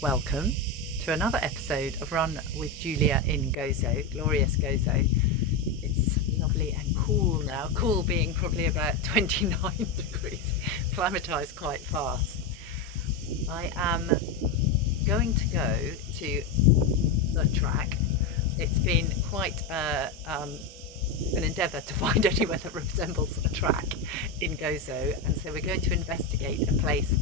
Welcome to another episode of Run with Julia in Gozo, glorious Gozo. It's lovely and cool now, cool being probably about 29 degrees, climatised quite fast. I am going to go to the track. It's been quite an endeavour to find anywhere that resembles a track in Gozo, and so we're going to investigate a place,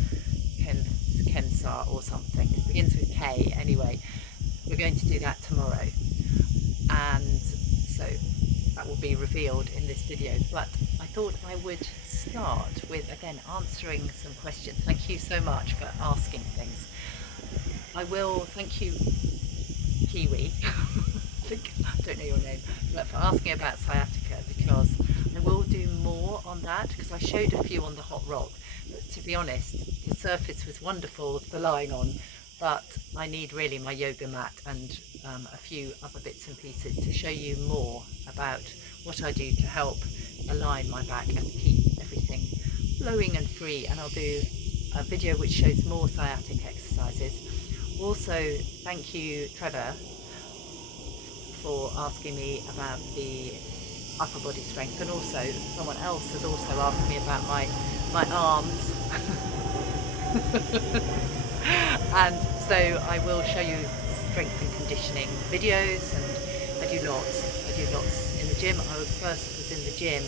Kensar or something. It begins with K anyway. We're going to do that tomorrow, and so that will be revealed in this video. But I thought I would start with, again, answering some questions. Thank you so much for asking things. I will thank you, Kiwi, I don't know your name, but for asking about sciatica, because I will do more on that, because I showed a few on the hot rock. But to be honest, the surface was wonderful for lying on, but I need really my yoga mat and a few other bits and pieces to show you more about what I do to help align my back and keep everything flowing and free. And I'll do a video which shows more sciatic exercises. Also, thank you, Trevor, for asking me about the upper body strength, and also someone else has also asked me about my arms. And so I will show you strength and conditioning videos, and I do lots in the gym. I first was in the gym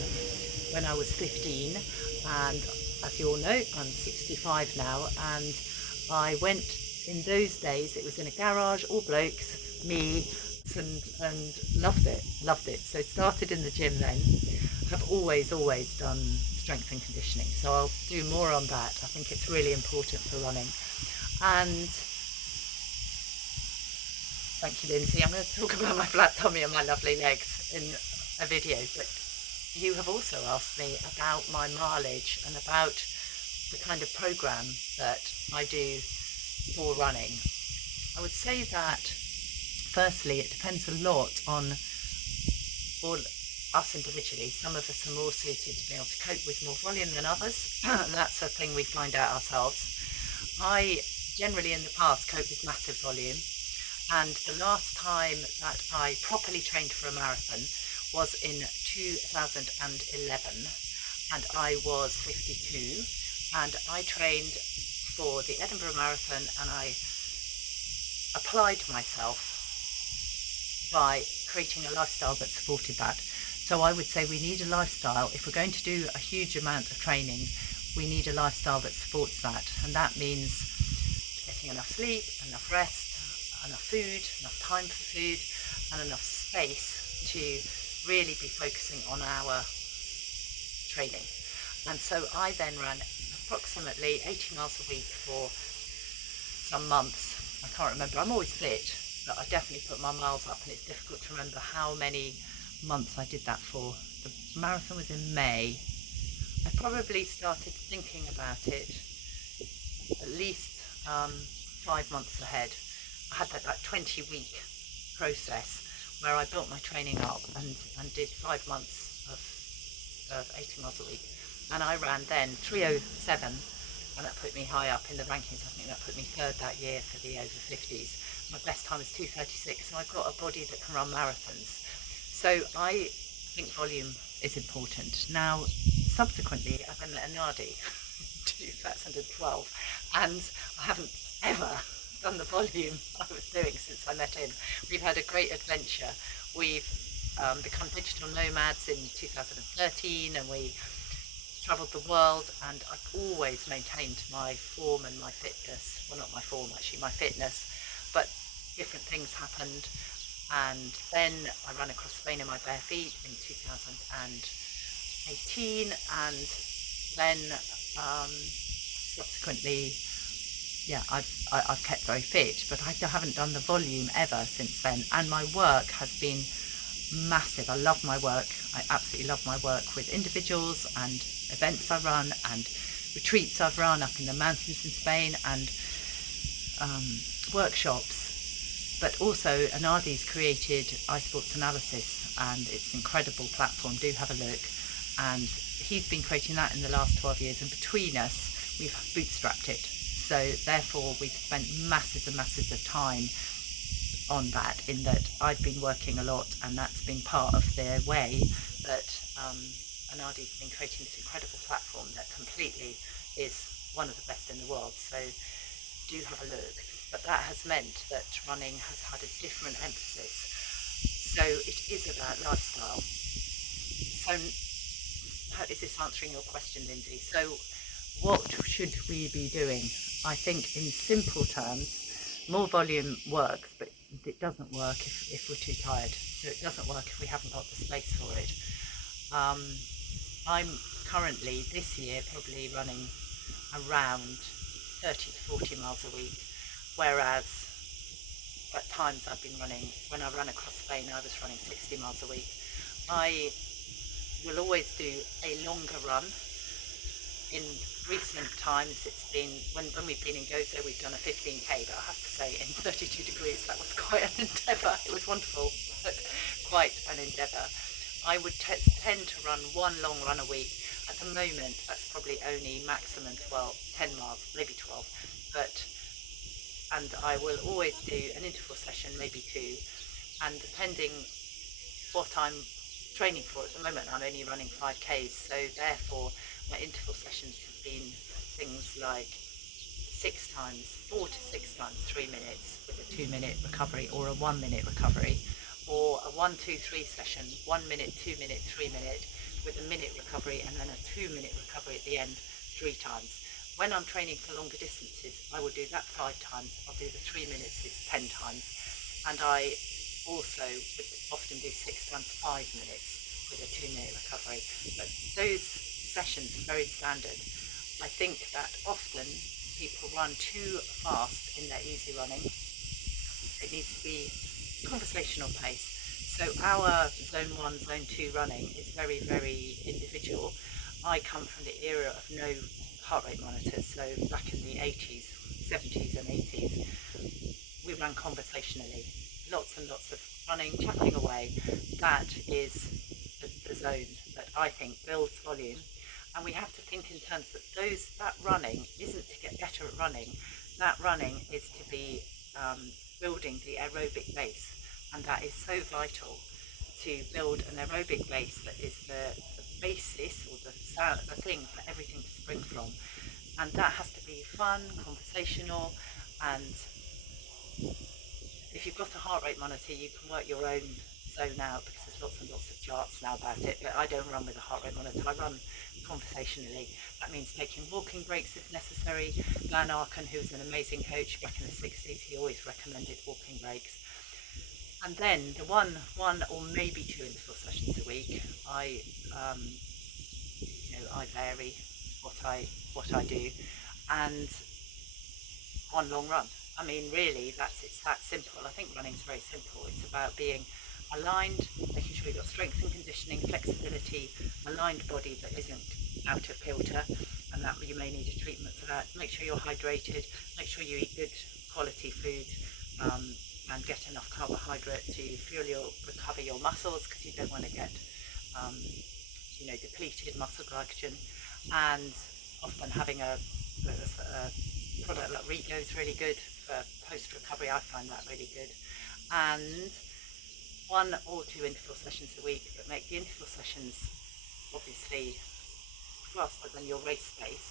when I was 15, and as you all know, I'm 65 now, and I went, in those days it was in a garage, all blokes, me, and loved it. So started in the gym then. Have always done strength and conditioning, so I'll do more on that. I think it's really important for running. And thank you, Lindsay. I'm going to talk about my flat tummy and my lovely legs in a video, but you have also asked me about my mileage and about the kind of program that I do for running. I would say that firstly, it depends a lot on all us individually. Some of us are more suited to be able to cope with more volume than others, and that's a thing we find out ourselves. I generally in the past cope with massive volume, and the last time that I properly trained for a marathon was in 2011, and I was 52, and I trained for the Edinburgh Marathon, and I applied myself by creating a lifestyle that supported that. So I would say we need a lifestyle. If we're going to do a huge amount of training, we need a lifestyle that supports that, and that means getting enough sleep, enough rest, enough food, enough time for food, and enough space to really be focusing on our training. And so I then ran approximately 80 miles a week for some months. I can't remember, I'm always fit, but I definitely put my miles up, and it's difficult to remember how many months I did that for. The marathon was in May. I probably started thinking about it at least 5 months ahead. I had that 20-week process where I built my training up and did 5 months of 80 miles a week, and I ran then 3:07, and that put me high up in the rankings. I think that put me third that year for the over 50s. My best time is 2:36, so I've got a body that can run marathons. So I think volume is important. Now, subsequently, I've been at Anadi in 2012, and I haven't ever done the volume I was doing since I met him. We've had a great adventure. We've become digital nomads in 2013, and we travelled the world, and I've always maintained my form and my fitness. Well, not my form actually, my fitness, but different things happened, and then I ran across Spain in my bare feet in 2018, and then subsequently, yeah, I've kept very fit, but I haven't done the volume ever since then. And my work has been massive. I love my work. I absolutely love my work with individuals and events I run and retreats I've run up in the mountains in Spain, and workshops. But also Anadi's created iSports Analysis, and it's an incredible platform. Do have a look. And he's been creating that in the last 12 years, and between us we've bootstrapped it. So therefore we've spent masses and masses of time on that, in that I've been working a lot, and that's been part of their way that Anadi's been creating this incredible platform that completely is one of the best in the world. So do have a look. But that has meant that running has had a different emphasis. So it is about lifestyle. So is this answering your question, Lindsay? So what should we be doing? I think in simple terms, more volume works, but it doesn't work if we're too tired. So it doesn't work if we haven't got the space for it. I'm currently this year probably running around 30 to 40 miles a week, whereas at times I've been running, when I ran across Spain I was running 60 miles a week. I will always do a longer run. In recent times it's been, when we've been in Gozo we've done a 15k, but I have to say in 32 degrees that was quite an endeavour. It was wonderful, but quite an endeavour. I would tend to run one long run a week. At the moment that's probably only maximum 10 miles, maybe 12, and I will always do an interval session, maybe 2, and depending what I'm training for. At the moment I'm only running 5k's, so therefore my interval sessions have been things like 4 to 6 times 3 minutes with a 2-minute recovery, or a 1-minute recovery, or a 1-2-3 session, 1 minute, 2 minute, 3 minute, with a minute recovery, and then a 2-minute recovery at the end 3 times. When I'm training for longer distances, I will do that 5 times. I'll do the 3 minutes 10 times, and I also would often do 6 times 5 minutes with a 2-minute recovery. But those sessions are very standard. I think that often people run too fast in their easy running. It needs to be conversational pace. So our zone 1, zone 2 running is very, very individual. I come from the era of no heart rate monitors, so back in the 80s, 70s and 80s, we ran conversationally. Lots and lots of running, chatting away. That is the zone that I think builds volume. And we have to think in terms that that running isn't to get better at running. That running is to be building the aerobic base, and that is so vital, to build an aerobic base that is the basis, or the thing for everything to spring from. And that has to be fun, conversational, and if you've got a heart rate monitor you can work your own zone out, because there's lots and lots of charts now about it. But I don't run with a heart rate monitor, I run conversationally. That means taking walking breaks if necessary. Dan Arkin, who was an amazing coach back in the 60s, he always recommended walking breaks. And then the one or maybe 2 interval sessions a week. I vary what I do, and 1 long run. I mean, really, it's that simple. I think running's very simple. It's about being aligned, making sure you've got strength and conditioning, flexibility, aligned body that isn't out of kilter, and that you may need a treatment for that. Make sure you're hydrated, make sure you eat good quality food, and get enough carbohydrate to recover your muscles, because you don't want to get depleted muscle glycogen. And often having a product like Rego is really good for post-recovery. I find that really good. And 1 or 2 interval sessions a week, but make the interval sessions obviously faster than your race pace.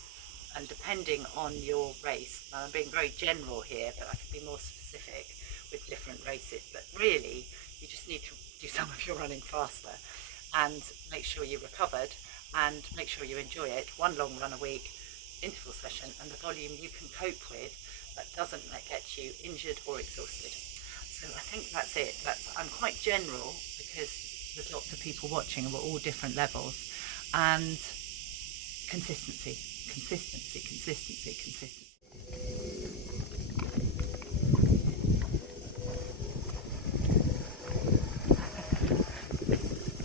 And depending on your race, now I'm being very general here, but I could be more specific with different races. But really, you just need to do some of your running faster, and make sure you're recovered, and make sure you enjoy it. 1 long run a week, interval session, and the volume you can cope with that doesn't get you injured or exhausted. So I think that's it. I'm quite general because there's lots of people watching and we're all different levels. And consistency.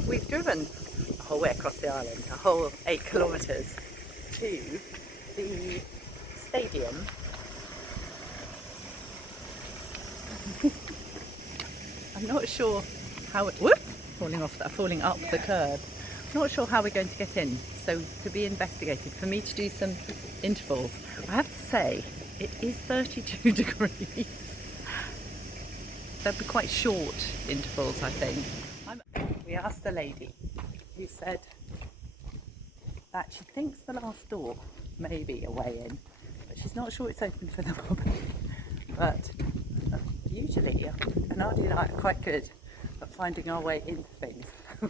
We've driven the whole way across the island, a whole 8 kilometres to the stadium. I'm not sure how it, falling up the curb. I'm not sure how we're going to get in, so to be investigated, for me to do some intervals. I have to say, It is 32 degrees. They'll be quite short intervals, I think. We asked the lady who said that she thinks the last door may be a way in, but she's not sure it's open for the public. But usually, Nadia and I are quite good at finding our way into things,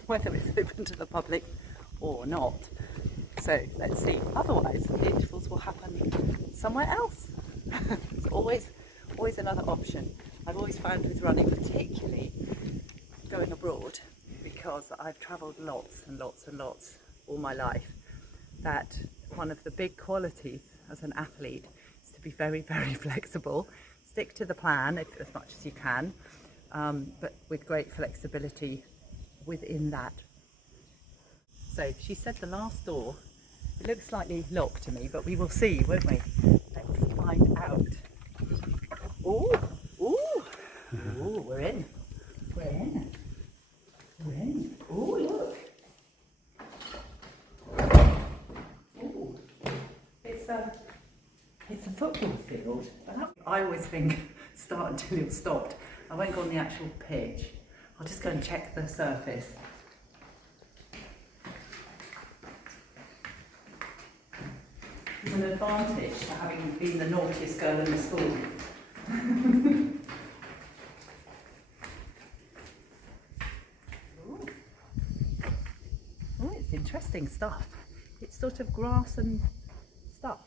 whether it's open to the public or not. So let's see. Otherwise, the intervals will happen somewhere else. It's always another option. I've always found with running, particularly going abroad, because I've travelled lots and lots and lots all my life, that one of the big qualities as an athlete is to be very, very flexible. Stick to the plan as much as you can, but with great flexibility within that. So she said the last door, it looks slightly locked to me, but we will see, won't we? Let's find out. Ooh, ooh, ooh, we're in. We're in. We're in. Ooh, look. Ooh, it's a football field. I always think start until it's stopped. I won't go on the actual pitch. I'll just go and check the surface. There's an advantage to having been the naughtiest girl in the school. Oh, it's interesting stuff. It's sort of grass and stuff.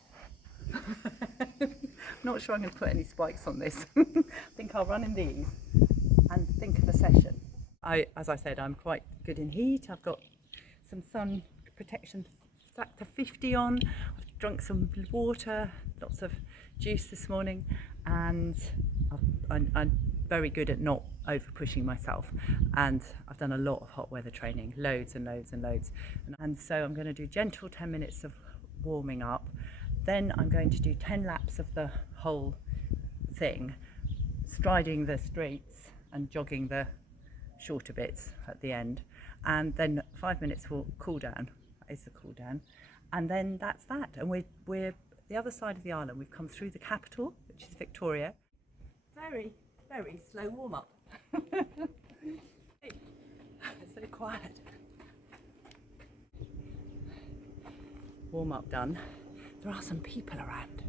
Not sure I'm going to put any spikes on this. I think I'll run in these and think of a session. As I said, I'm quite good in heat. I've got some sun protection factor 50 on. I've drunk some water, lots of juice this morning, and I'm very good at not over pushing myself, and I've done a lot of hot weather training, loads and loads and loads, and so I'm going to do gentle 10 minutes of warming up. Then I'm going to do 10 laps of the whole thing, striding the streets and jogging the shorter bits at the end, and then 5 minutes for cool down. That is the cool down, and then that's that. And we're the other side of the island. We've come through the capital, which is Victoria. Very, very slow warm up. It's so quiet. Warm up done. There are some people around,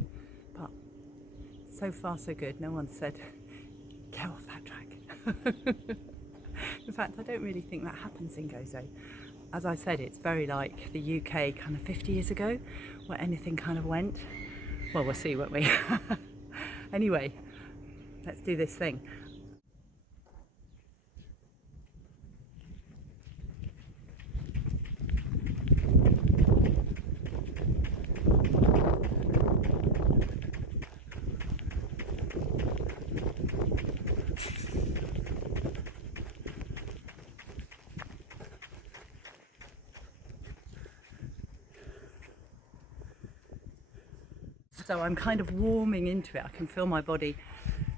but so far so good. No one said, get off that track. In fact, I don't really think that happens in Gozo. As I said, it's very like the UK kind of 50 years ago, where anything kind of went. Well, we'll see, won't we? Anyway, let's do this thing. So I'm kind of warming into it. I can feel my body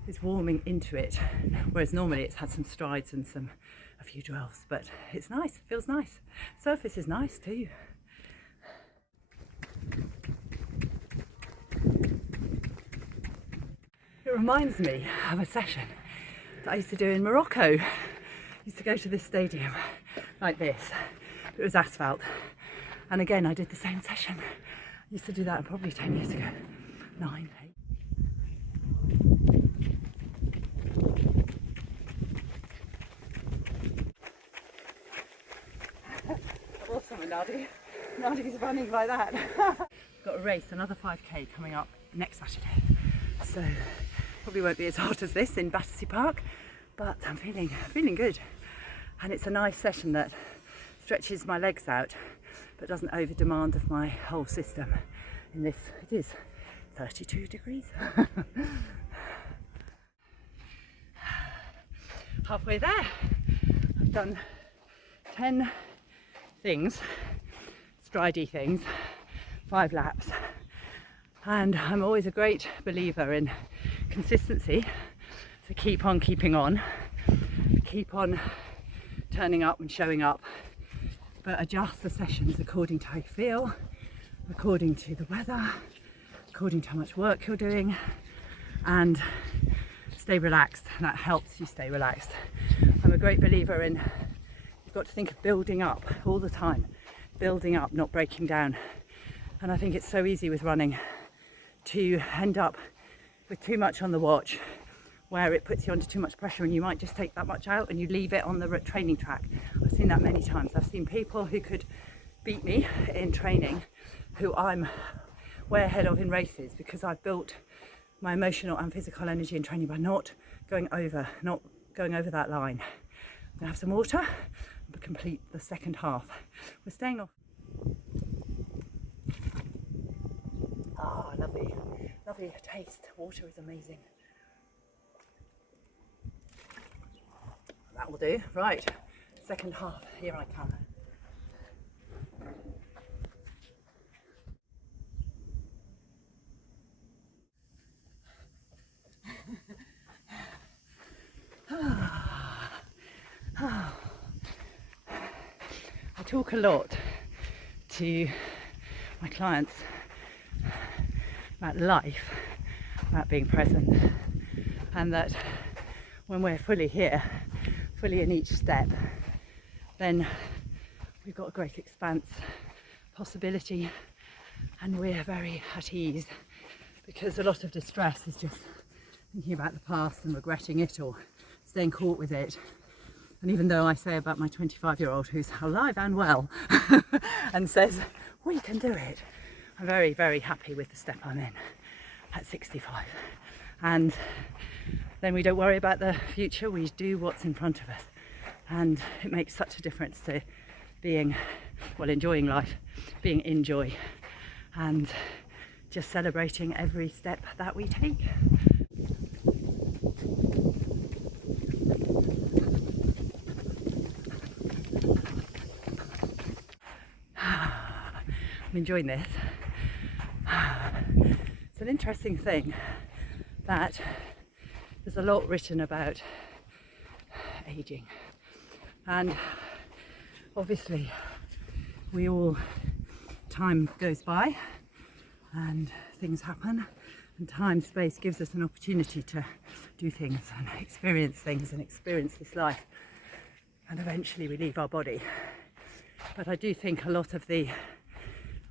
is warming into it, whereas normally it's had some strides and a few dwells, but it's nice, it feels nice. Surface is nice too. It reminds me of a session that I used to do in Morocco. I used to go to this stadium like this. It was asphalt, and again I did the same session. I used to do that probably 10 years ago. 9, 8. Awesome, Nadi's running like that. Got a race, another 5k coming up next Saturday. So probably won't be as hot as this in Battersea Park, but I'm feeling good. And it's a nice session that stretches my legs out, but doesn't over demand of my whole system. In this, it is 32 degrees. Halfway there. I've done 10 things, stridey things, 5 laps, and I'm always a great believer in consistency, so keep on keeping on, keep on turning up and showing up, but adjust the sessions according to how you feel, according to the weather, according to how much work you're doing, and stay relaxed. That helps you stay relaxed. I'm a great believer in, you've got to think of building up all the time, building up, not breaking down. And I think it's so easy with running to end up with too much on the watch, where it puts you under too much pressure and you might just take that much out and you leave it on the training track. I've seen that many times. I've seen people who could beat me in training who I'm way ahead of in races, because I've built my emotional and physical energy in training by not going over that line. I'm gonna have some water and complete the second half. We're staying off. Ah, lovely, lovely taste. Water is amazing. That will do. Right, second half, here I come. I talk a lot to my clients about life, about being present, and that when we're fully here, fully in each step, then we've got a great expanse, possibility, and we're very at ease, because a lot of distress is just thinking about the past and regretting it or staying caught with it. And even though I say about my 25-year-old who's alive and well and says we can do it, I'm very, very happy with the step I'm in at 65. And then we don't worry about the future, we do what's in front of us. And it makes such a difference to being, well, enjoying life, being in joy, and just celebrating every step that we take. I'm enjoying this. It's an interesting thing that there's a lot written about aging, and obviously time goes by and things happen, and time, space gives us an opportunity to do things and experience this life, and eventually we leave our body. But I do think a lot of the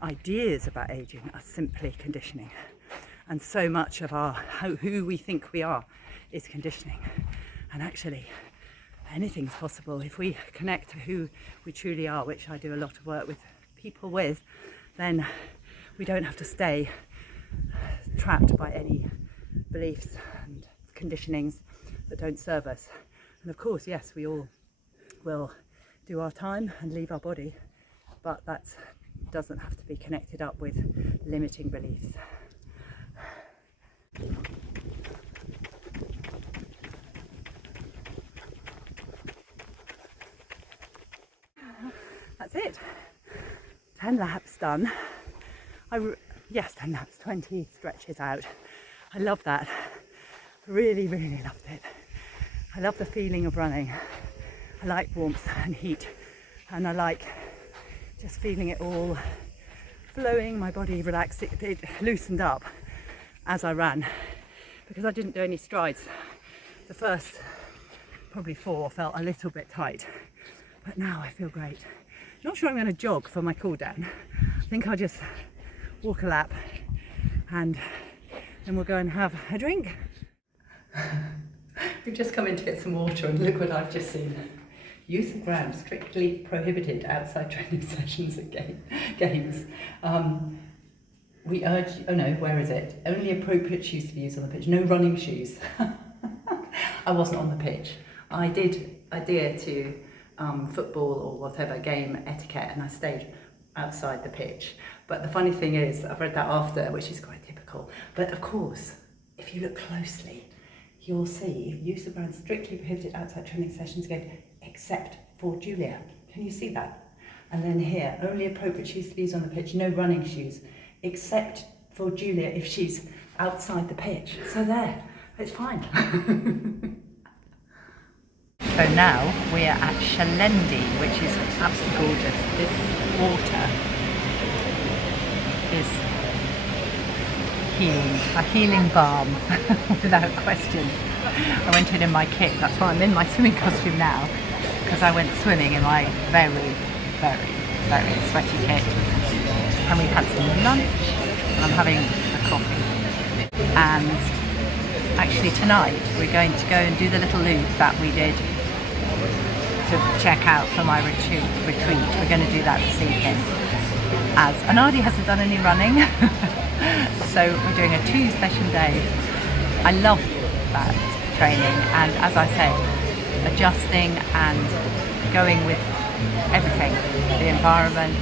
ideas about aging are simply conditioning, and so much of who we think we are is conditioning. And actually anything's possible if we connect to who we truly are, which I do a lot of work with people with. Then we don't have to stay trapped by any beliefs and conditionings that don't serve us. And of course, yes, we all will do our time and leave our body, but that doesn't have to be connected up with limiting beliefs. That's it. 10 laps done. 10 laps, 20 stretches out. I love that. Really, really loved it. I love the feeling of running. I like warmth and heat, and I like just feeling it all flowing, my body relaxed. It loosened up as I ran, because I didn't do any strides. The first probably 4 felt a little bit tight, but now I feel great. Not sure I'm going to jog for my cool down. I think I'll just walk a lap and then we'll go and have a drink. We've just come in to get some water, and look what I've just seen. Use of ground strictly prohibited outside training sessions at games. We urge, oh no, where is it? Only appropriate shoes to be used on the pitch. No running shoes. I wasn't on the pitch. I did adhere to football or whatever game etiquette, and I stayed outside the pitch. But the funny thing is, I've read that after, which is quite typical. But of course, if you look closely, you'll see use of ground strictly prohibited outside training sessions again, except for Julia. Can you see that? And then here, only appropriate shoes to be used on the pitch, no running shoes, except for Julia if she's outside the pitch. So there, it's fine. So now we are at Shalendi, which is absolutely gorgeous. This water is a healing balm, without question. I went in my kit, that's why I'm in my swimming costume now, because I went swimming in my very, very, very sweaty kit. And we've had some lunch, and I'm having a coffee. And actually tonight we're going to go and do the little loop that we did to check out for my retreat. We're going to do that this evening. And Ardy hasn't done any running, so we're doing a 2-session day. I love that training, and as I said, adjusting and going with everything, the environment,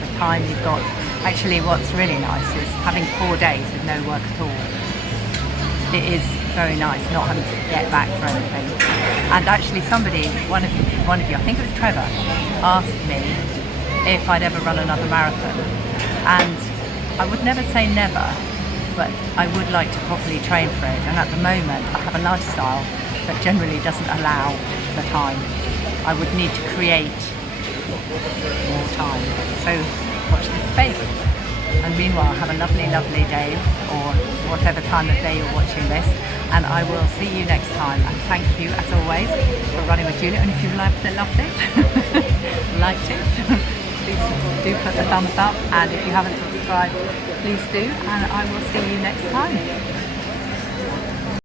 the time you've got. Actually, what's really nice is having 4 days with no work at all. It is very nice not having to get back for anything. And actually somebody, one of you, I think it was Trevor, asked me if I'd ever run another marathon. And I would never say never, but I would like to properly train for it. And at the moment I have a lifestyle that generally doesn't allow the time. I would need to create more time. So watch this space. And meanwhile, have a lovely, lovely day, or whatever time of day you're watching this. And I will see you next time. And thank you, as always, for running with Julia. And if you loved it, liked it, please do put the thumbs up. And if you haven't subscribed, please do. And I will see you next time.